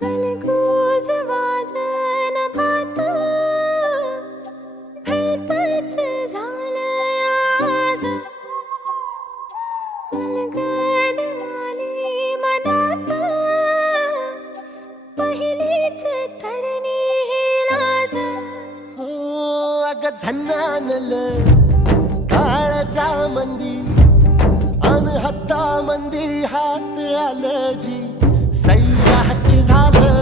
अलगोज वाजन भात भलतंच झालंय आज. अलगद आली मनात पहिलीच तरणी ही लाज. हो अग झन्नानल काळजा मंदी अन हत्ता मंदी हात आलं जी सैरा हट्टी झालं